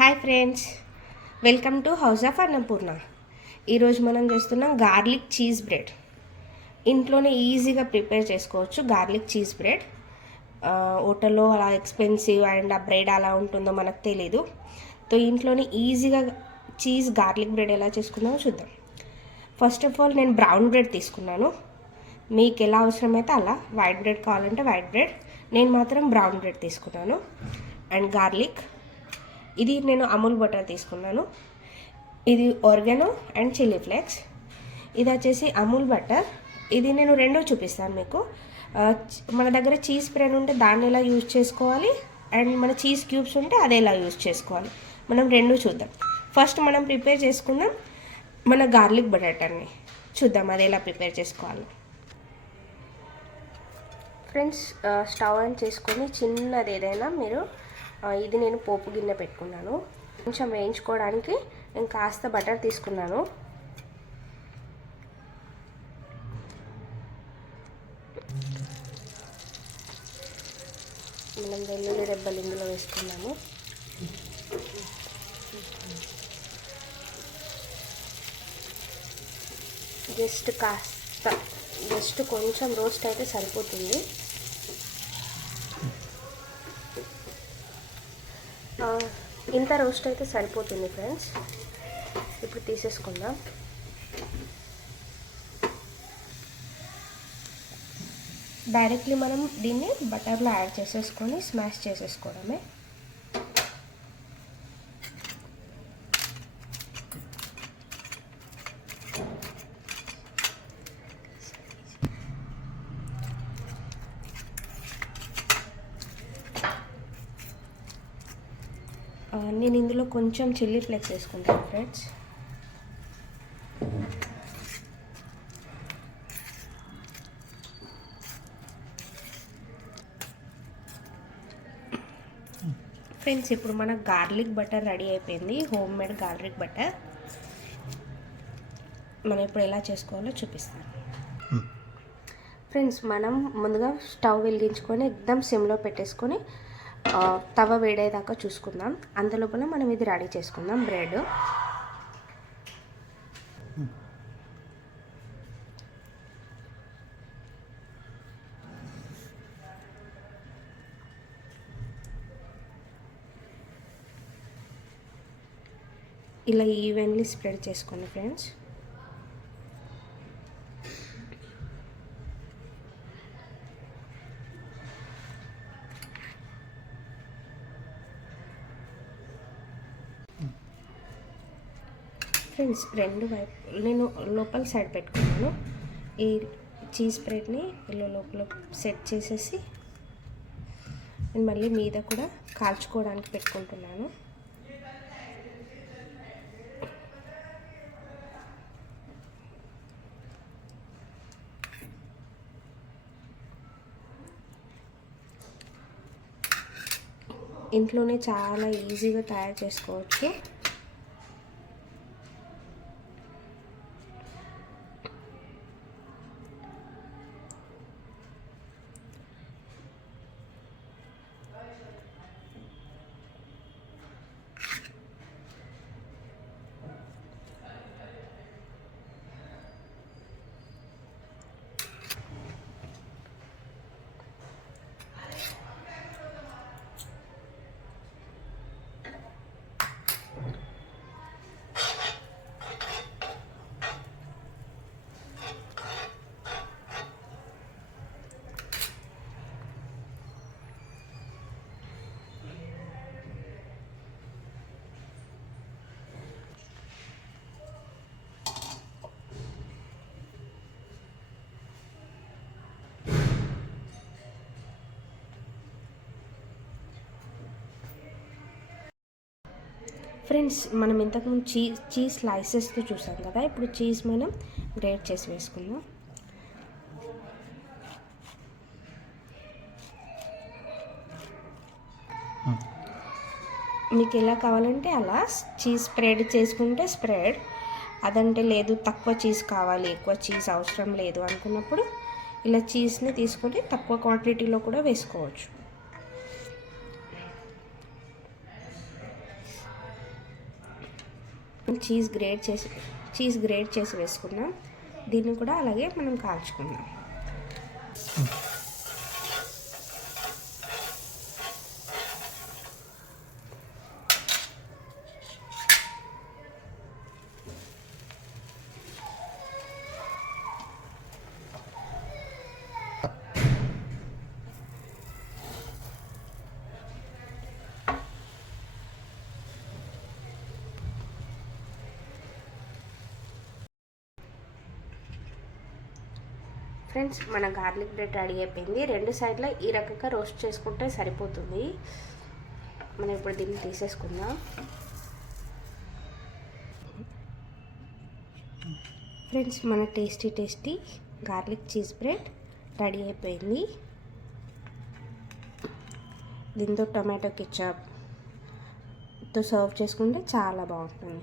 Hi friends, welcome to house of Annapurna. ఈరోజు మనం చేస్తున్నాం గార్లిక్ చీజ్ బ్రెడ్. ఇంట్లోనే ఈజీగా ప్రిపేర్ చేసుకోవచ్చు గార్లిక్ చీజ్ బ్రెడ్. హోటల్లో అలా ఎక్స్పెన్సివ్ అండ్ ఆ బ్రెడ్ అలా ఉంటుందో మనకు తెలీదు. సో ఇంట్లోనే ఈజీగా చీజ్ గార్లిక్ బ్రెడ్ ఎలా చేసుకుందామో చూద్దాం. ఫస్ట్ ఆఫ్ ఆల్ నేను బ్రౌన్ బ్రెడ్ తీసుకున్నాను. మీకు ఎలా అవసరమైతే అలా. వైట్ బ్రెడ్ కావాలంటే వైట్ బ్రెడ్, నేను మాత్రం బ్రౌన్ బ్రెడ్ తీసుకున్నాను. అండ్ గార్లిక్, ఇది నేను అమూల్ బటర్ తీసుకున్నాను. ఇది ఆర్గానో అండ్ చిల్లీ ఫ్లేక్స్. ఇది వచ్చేసి అమూల్ బటర్. ఇది నేను రెండో చూపిస్తాను మీకు. మన దగ్గర చీజ్ స్ప్రెడ్ ఉంటే దాన్ని ఎలా యూజ్ చేసుకోవాలి, అండ్ మన చీజ్ క్యూబ్స్ ఉంటే అది ఎలా యూజ్ చేసుకోవాలి, మనం రెండు చూద్దాం. ఫస్ట్ మనం ప్రిపేర్ చేసుకుందాం మన గార్లిక్ బటర్ని. చూద్దాం అది ఎలా ప్రిపేర్ చేసుకోవాలి. ఫ్రెండ్స్, స్టవ్ ఆన్ చేసుకొని చిన్నది ఏదైనా మీరు, ఇది నేను పోపు గిన్నె పెట్టుకున్నాను. కొంచెం వేయించుకోవడానికి నేను కాస్త బటర్ తీసుకున్నాను. మనం వెల్లుల్లి రెబ్బలు ఇందులో వేసుకున్నాము. జస్ట్ కొంచెం రోస్ట్ అయితే సరిపోతుంది. ఇంత రోస్ట్ అయితే సరిపోతుంది ఫ్రెండ్స్. ఇప్పుడు తీసేసుకుందాం. డైరెక్ట్లీ మనం దీన్ని బటర్లో యాడ్ చేసేసుకొని స్మాష్ చేసేసుకోవడమే. నేను ఇందులో కొంచెం చిల్లీ ఫ్లేక్స్ వేసుకుంటాను ఫ్రెండ్స్. ఫ్రెండ్స్, ఇప్పుడు మన గార్లిక్ బటర్ రెడీ అయిపోయింది. Home made garlic butter. మనం ఇప్పుడు ఎలా చేసుకోవాలో చూపిస్తాను. ఫ్రెండ్స్, మనం ముందుగా స్టవ్ వెలిగించుకొని ఎక్దమ్ సిమ్లో పెట్టేసుకొని తవ వేడేదాకా చూసుకుందాం. అంతలోపల మనం ఇది రెడీ చేసుకుందాం బ్రెడ్. ఇలా ఈవెన్లీ స్ప్రెడ్ చేసుకోండి ఫ్రెండ్స్. ఫ్రెండ్స్, రెండు వైపు నేను లోపల సైడ్ పెట్టుకున్నాను. ఈ చీజ్ బ్రెడ్ని ఇలా లోపల సెట్ చేసేసి నేను మళ్ళీ మీద కూడా కాల్చుకోవడానికి పెట్టుకుంటున్నాను. ఇంట్లోనే చాలా ఈజీగా తయారు చేసుకోవచ్చు. ఫ్రెండ్స్, మనం ఇంతకుముందు చీజ్ స్లైసెస్తో చూసాం కదా. ఇప్పుడు చీజ్ మనం గ్రేట్ చేసి వేసుకుందాం. మీకు ఎలా కావాలంటే అలా చీజ్ స్ప్రెడ్ చేసుకుంటే స్ప్రెడ్, అదంటే లేదు తక్కువ చీజ్ కావాలి, ఎక్కువ చీజ్ అవసరం లేదు అనుకున్నప్పుడు ఇలా చీజ్ని తీసుకొని తక్కువ క్వాంటిటీలో కూడా వేసుకోవచ్చు. చీజ్ గ్రేట్ చేసి వేసుకున్నాం. దీన్ని కూడా అలాగే మనం కాల్చుకుందాం. ఫ్రెండ్స్, మన గార్లిక్ బ్రెడ్ రెడీ అయిపోయింది. 2 సైడ్లో ఈ రకంగా రోస్ట్ చేసుకుంటే సరిపోతుంది. మనం ఇప్పుడు దీన్ని తీసేసుకుందాం. ఫ్రెండ్స్, మన tasty garlic cheese bread ready అయిపోయింది. దీంతో టొమాటో కెచప్తో సర్వ్ చేసుకుంటే చాలా బాగుంటుంది.